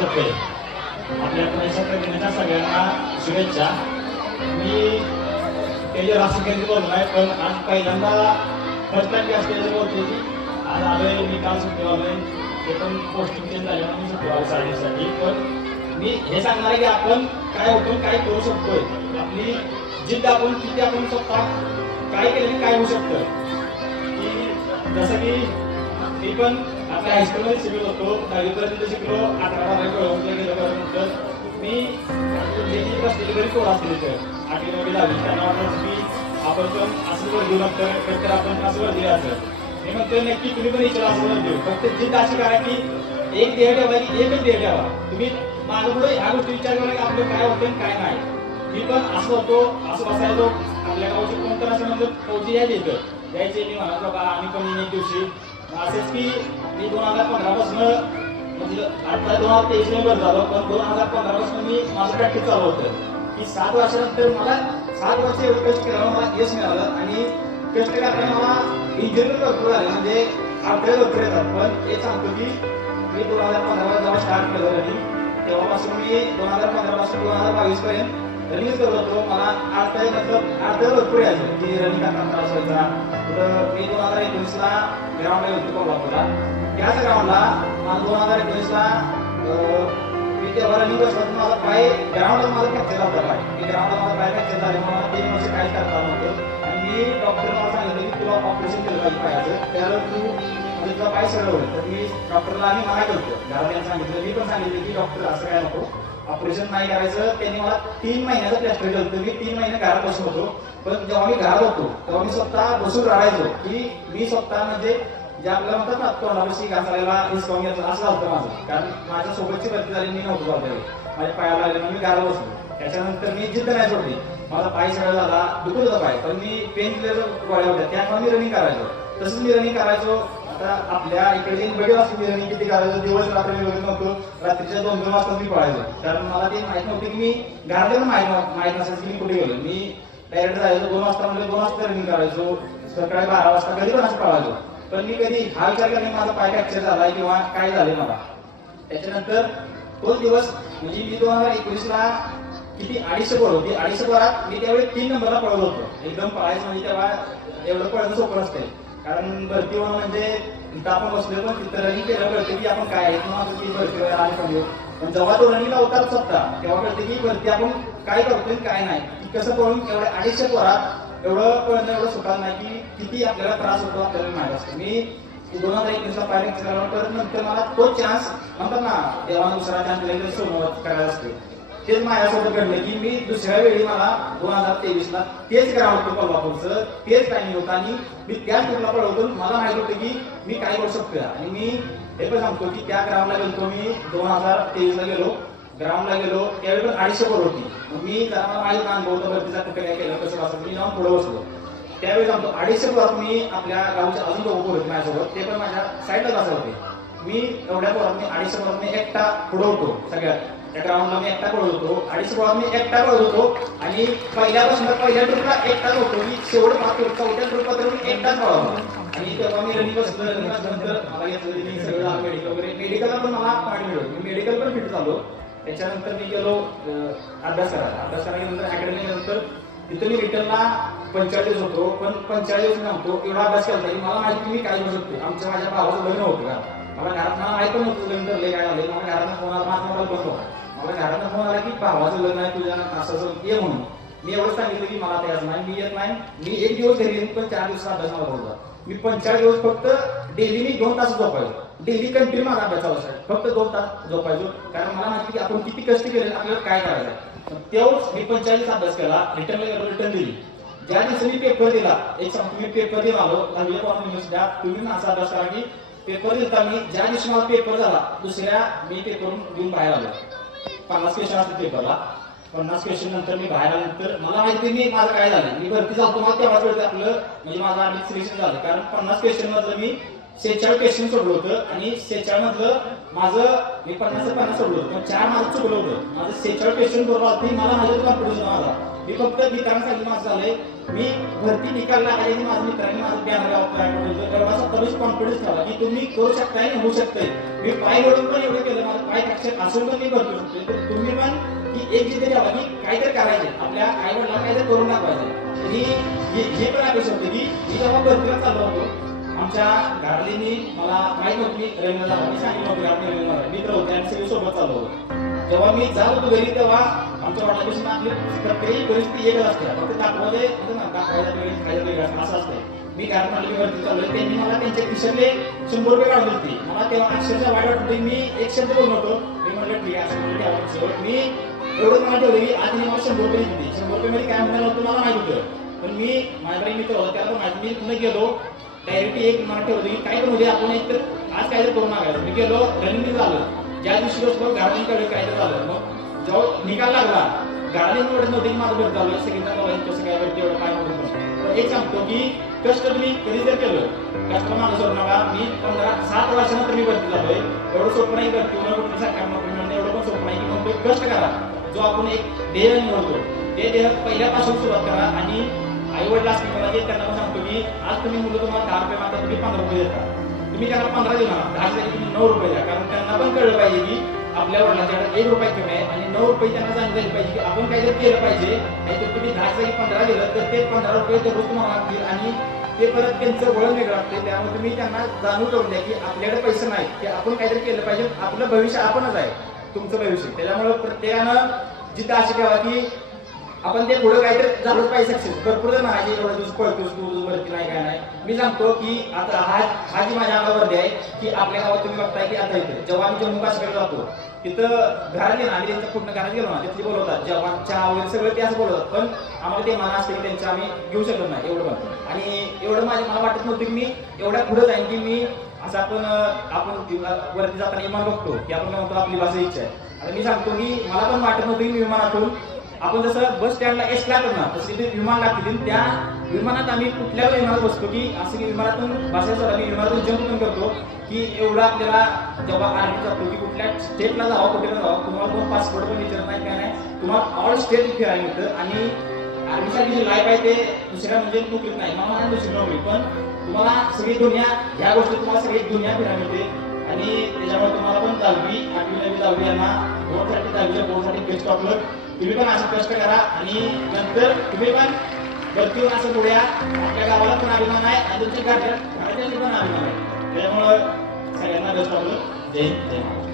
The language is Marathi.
तर्फे आपल्या पुण्याच्या प्रतिनिधींना सगळ्यांना शुभेच्छा. मी त्याचे राष्ट्र केंद्र बोललो आहे पण आज पहिल्यांदा फर्स्ट टाइम गॅस केंद्र बोलते की आज आलोय मी काल सुट्टी आलोय ते पण पोस्टिंग चेंज झाले मी सुट्टी आलो साडेसाठी. पण मी हे सांगणार आहे की आपण काय होतो काय करू शकतोय. आपली जिद्द आपण किती आपण स्वतः काय केलं काय होऊ शकतं. की जसं की मी पण आपल्या हायस्कूलमध्ये शिकलो होतो. दहावीपर्यंत शिकलो अकरा जे जी बसलेली घरी पोरं असली तर आठवी नववी दहावी त्यांना वाटलं की आपण पण असं वर्दी लागतं तर आपण असं वर्दी असं मी म्हणतो नक्की तुम्ही पण विचारा असं वर्दी फक्त जिद्द अशी करा की एक देह ठेवला की एकच देह ठेवा तुम्ही माझं पुढे ह्या गोष्टी विचार करा की आपलं काय होतं आणि काय नाही मी पण असं होतो असं बसायचो आपल्या गावचे कोण तर असं म्हणजे फौजी यायचे इथं यायचे मी म्हणाल बाबा आम्ही पण एक दिवशी असेच की मी दोन हजार पंधरा पासून म्हणजे आता दोन हजार तेवीसमध्ये बरं पण दोन हजार पंधरा पासून मी माझं प्रॅक्टिस चालू होतं. की सात वर्षानंतर मला सात वर्ष एवढं कष्ट केल्यावर मला यश मिळालं आणि कष्ट करताना मला इंजिनियर भरपूर झाले. म्हणजे अडथळे भरपूर येतात. पण हे सांगतो की मी दोन हजार पंधरा जेव्हा स्टार्ट केलं रनिंग तेव्हापासून मी दोन हजार पंधरापासून दोन हजार बावीसपर्यंत रनिंग करत होतो. मला अडथळे मतलब अडथळे भरपूर यायचे. म्हणजे की रनिंग करताना त्रास व्हायचा. कुठं मी दोन हजार एकवीसला ग्राउंडला होतो कोल्हापूरला त्याच ग्राउंडला मला दोन हजार एकवीसला मी ते रनिंग करत माझा पाय ग्राउंडला माझा फ्रॅक्चर झाला पाय मी ग्राउंडला माझा पाय फ्रॅक्चर झाले मला तीन वर्ष काही करता नव्हतं आणि मी डॉक्टर मला सांगितलं की तुला ऑपरेशन केलं पाहिजे पायाचं त्यावर तू म्हणजे तुला पाय सरळ होईल तर मी डॉक्टरला आम्ही मना करतो घरात सांगितलं मी पण सांगितलं की डॉक्टर असं काय नको ऑपरेशन नाही करायचं त्यांनी मला तीन महिन्याचं प्लॅस्टर केलं होतं. मी तीन महिने घरात बसून होतो. पण जेव्हा मी घरात होतो तेव्हा मी स्वतः बसून राहायचो की मी स्वतः म्हणजे जे आपल्याला म्हणतात ना तोंडापाशी घासायला हिसकावून घेतलं असं होतं माझं. कारण माझ्या सोबतची भरती झाली मी नव्हतो माझ्या पायाला लागले मी घरात बसलो. त्याच्यानंतर मी जिद्द नाही सोडली. माझा पाय सगळा झाला दुखत होता पाय. पण मी पेन किलर गोळ्या होत्या. त्यामुळे मी रनिंग करायचो. तसंच मी रनिंग करायचो. आता आपल्या इकडे बघत असतो मी रनिंग किती करायचो दिवस रात्री मी बघत नव्हतो. रात्रीच्या दोन दोन वाजता मी पळायचो. कारण मला ते माहीत नव्हतं की मी घरातले पण माहीत नव्ह- माहीत नसायचं की मी कुठे गेलो. मी डायरेक्ट जायचो दोन वाजता म्हणजे दोन वाजता रनिंग करायचो सकाळी बारा वाजता कधी पण असं पळायचो. पण मी कधी हा विचार करणे माझा पाय फ्रॅक्चर झालाय किंवा काय झाले मला. त्याच्यानंतर तोच दिवस म्हणजे मी दोन हजार एकवीसला किती अडीचशे पोर होती. अडीचशे पोरात मी त्यावेळी तीन नंबरला पळत होतो. एकदम पळायचं म्हणजे तेव्हा एवढं पळणं सोपं असते कारण भरती म्हणजे इथं आपण बसलो पण तिथं रनिंग केलं कळते की आपण काय आहे. किंवा की भरती वगैरे कमी पण जेव्हा तो रनिंगला उतारत सत्ता तेव्हा कळते की भरती आपण काय करतोय काय नाही. कसं करून एवढ्या अडीचशे पोरात एवढं पळणं एवढं सुखात नाही की किती आपल्याला त्रास होतो आपल्याला माहीत असतो. मी दोन हजार एकवीसला पायरिंग करायला तर नंतर मला तो चान्स म्हणतात ना तेव्हा दुसरा चान्स लगेच सोमवार करायला असते तेच माझ्यासोबत घडलं की मी दुसऱ्या वेळी मला दोन हजार तेवीसला तेच ग्राउंड होतं कोल्हापूरचं तेच टायमिंग होतं आणि मी त्याच ग्रुपला पळवतो. मला माहीत होतं की मी काय करू शकतो आणि मी हे पण सांगतो की त्या ग्राउंडला गेलो मी दोन हजार तेवीसला गेलो. ग्राउंडला गेलो त्यावेळी पण अडीचशे पोर होती. मी जरा मला माहीत अनुभव होता भरतीचा कुठे काय केलं कसं असं मी जाऊन पुढे बसलो. त्यावेळी सांगतो अडीचशे पोरात मी आपल्या गावचे अजून दोघं होते माझ्यासोबत ते पण माझ्या साईडला असं होते मी एवढ्या पोरात मी अडीचशे पोरात मी एकटा पुढे होतो सगळ्यात. त्या ग्राउंडला मी एकटा पळत होतो. आणि पोरात मी एकटा पळत होतो. आणि पहिल्यापासून पहिल्या ट्रिपला एकटाच होतो. मी शेवट पाहतो चौथ्या ट्रिपला तर मी एकटाच पळवला आणि तेव्हा मी रनिंग बसलो रनिंग नंतर मला घेतलं सगळं मेडिकल वगैरे मेडिकलला पण मला पाणी मिळवलं मी मेडिकल पण फिट झालो. त्याच्यानंतर मी गेलो अभ्यास करायला अभ्यास करायला अकॅडमी नंतर तिथं मी रिटर्नला पंचेचाळीस होतो. पण पंचेचाळीस नव्हतो. एवढा अभ्यास केला मला माहिती मी काय करू शकतो आमच्या माझ्या भावाचं लग्न होतं. का मला घरात ना माहीत पण नव्हतं लग्न ठरले काय झाले मला घरात फोन आला माझा मोबाईल बंद होता मला घरात फोन आला की भावाचं लग्न आहे तुझ्या असं असं ये म्हणून. मी एवढं सांगितलं की मला त्याच नाही मी येत नाही. मी एक दिवस घरी येईन पण चार दिवस अभ्यास मला बोलला मी पंचाळीस दिवस फक्त डेली मी दोन तास झोपायचो. डेली कंटिन्यू माझा अभ्यास असायचा. फक्त दोन तास झोपायचो. कारण मला माहिती की आपण किती कष्ट केले आपल्याला काय करायचं तेव्हाच मी पंचाळीस अभ्यास केला रिटर्न रिटर्न दिली. ज्या दिवशी मी पेपर दिला एक सांगतो मी पेपर दिला आलो दहावीला पासून तुम्ही असा अभ्यास करा की पेपर दिलता मी. ज्या दिवशी मला पेपर झाला दुसऱ्या मी पेपर घेऊन बाहेर आलो. पन्नास क्वेश्चन असते पेपरला. पन्नास क्वेश्चन नंतर मी बाहेर आल्यानंतर मला माहिती मी माझं काय झालं. मी भरती झालो मला तेव्हाच वेळ आपलं म्हणजे माझं आर्मी सिलेक्शन झालं. कारण पन्नास क्वेश्चन मधलं मी शेहेचाळ पेशंट सोडलं होतं आणि शेहेचाळ मधलं माझं मी पन्नास पन्नास सोडलं होतं. पण चार माझं चुकलं होतं. माझं शेहेचाळ पेशंट बरोबर होती मला माझ्यावर कॉन्फिडन्स माझा मी फक्त मित्रांना सांगितलं माझं झालंय. मी भरती निकाल लागले आणि माझ्या मित्रांनी माझं बॅनर ऑफर माझा तरीच कॉन्फिडन्स झाला की तुम्ही करू शकताय आणि होऊ शकताय. मी पाय वळून पण एवढं केलं. माझं पाय कक्षात असून पण मी भरतो शकतो तर तुम्ही पण की एक जिथे ठेवा की काहीतरी करायचे. आपल्या आई वडिलांना काहीतरी करून दाखवायचं ही ही- पण अपेक्षा होती की मी जेव्हा भरतीला चाललो होतो आमच्या गार्लीनी मला माहीत नव्हतं मी रेल्वे झाला मी सांगितलं होतं की आपण झाला मित्र होते आणि सगळे सोबत चाललो होतो. जेव्हा मी जात होतो घरी तेव्हा आमच्या वाटापासून आपली प्रत्येक परिस्थिती एकच असते. फक्त दाखवले म्हणजे ना दाखवायला वेगळी खायला वेगळं असं- असते. मी कारण म्हणलं की वरती चाललोय. त्यांनी मला त्यांच्या खिशातले शंभर रुपये काढून दिली. मला तेव्हा अक्षरशः वाईट वाटत होती. मी एक शब्द बोललो होतो. मी म्हटलं ठीक आहे असं म्हणलं ठेवा खिशावर. मी एवढं मला ठेवलं की आज मला शंभर रुपये दिली. शंभर रुपये मध्ये काय म्हणाल होतं मला माहीत होतं. पण मी माझ्याकडे मित्र होता त्याला माहिती मी पुन्हा गेलो. डायरेक्टली एक मला ठेवलं की काही पण उद्या आपण एक तर आज काहीतरी करून मागायचं मी गेलो रनिंग झालं ज्या दिवशी रोज मग घरातून कळलं काहीतरी झालं. मग जेव्हा निकाल लागला गार्डनिंग वाटत नव्हती की माझं भेट झालं सगळ्यांना कॉलेज कसं काय भेटते एवढं काय नव्हतं पण एक सांगतो की कष्ट तुम्ही कधी जर केलं कष्ट माझं सोडू नका. मी पंधरा सात वर्षानंतर मी भरती झालोय एवढं सोपं नाही भरती होणं कुठली सरकार नोकरी मिळणं एवढं पण सोपं नाही की मग कष्ट करा. जो आपण एक ध्येय निवडतो ते ध्येय पहिल्यापासून सुरुवात करा आणि आई वडील असतील मला त्यांना पण सांगतो की आज तुम्ही मुलं तुम्हाला दहा रुपये मागता तुम्ही पंधरा रुपये देता. तुम्ही त्यांना पंधरा देणार दहा जागी तुम्ही नऊ रुपये द्या. कारण त्यांना पण कळलं पाहिजे की आपल्या वडिलांच्याकडे एक रुपये कमी आहे आणि नऊ रुपये त्यांना सांगितलं पाहिजे की आपण काहीतरी केलं पाहिजे. नाहीतर तुम्ही दहा जागी पंधरा दिलं तर ते पंधरा रुपये दररोज तुम्हाला लागतील आणि ते परत त्यांचं वळण वेगळं असते. त्यामुळे तुम्ही त्यांना जाणून करून द्या की आपल्याकडे पैसे नाही की आपण काहीतरी केलं पाहिजे. आपलं भविष्य आपणच आहे तुमचं भविष्य. त्याच्यामुळे प्रत्येकानं जिथं अशी ठेवा की आपण ते पुढे काहीतरी झालंच पाहिजे सक्सेस. भरपूर जण आहे एवढा दिवस पळतोस तू वरती नाही काय नाही. मी सांगतो की आता हा हा जी माझ्या अंगावरती आहे की आपल्या गावात तुम्ही बघताय की आता इथे जेव्हा आम्ही जम्मू काश्मीर जातो तिथं घरात गेलो आम्ही त्यांच्या पूर्ण घरात गेलो ना तिथली बोलवतात जेव्हा चहा वगैरे सगळं ते असं बोलवतात पण आम्हाला ते मना असते की त्यांचं आम्ही घेऊ शकत नाही एवढं म्हणतो आणि एवढं माझ्या मला वाटत नव्हतं की मी एवढ्या पुढे जाईन की मी असं आपण आपण वरती जाताना विमान बघतो की आपण म्हणतो आपली भाषा इच्छा आहे. आता मी सांगतो की मला पण वाटत नव्हतं की मी विमानातून आपण जसं बस स्टँडला एस लागतो ना तसं तिथे विमान लागतील. त्या विमानात आम्ही कुठल्या विमानात बसतो की असं की विमानातून बसायचं आम्ही विमानातून जंप पण करतो की एवढं आपल्याला जेव्हा आर्मी जातो की कुठल्या स्टेटला जावं कुठे जावं तुम्हाला कोण पासपोर्ट पण विचारत नाही काय नाही. तुम्हाला ऑल स्टेट फिरायला मिळतं आणि आर्मीसाठी जे लाईफ आहे ते दुसऱ्या म्हणजे नोकरीत नाही. मला दुसरी नोकरी पण तुम्हाला सगळी दुनिया ह्या गोष्टी तुम्हाला सगळी दुनिया फिरायला मिळते. आणि त्याच्यामुळे तुम्हाला पण दहावी आठवी नवी दहावी यांना बोर्डसाठी दहावीच्या बोर्डसाठी बेस्ट ऑफलं तुम्ही पण असं कष्ट करा आणि नंतर तुम्ही पण भरती होऊन असं पुढे आपल्या गावाला पण अभिमान आहे? आणि तुमच्या घरच्या पण अभिमान आहे? त्याच्यामुळं सगळ्यांना बेस्ट आपलं जय जय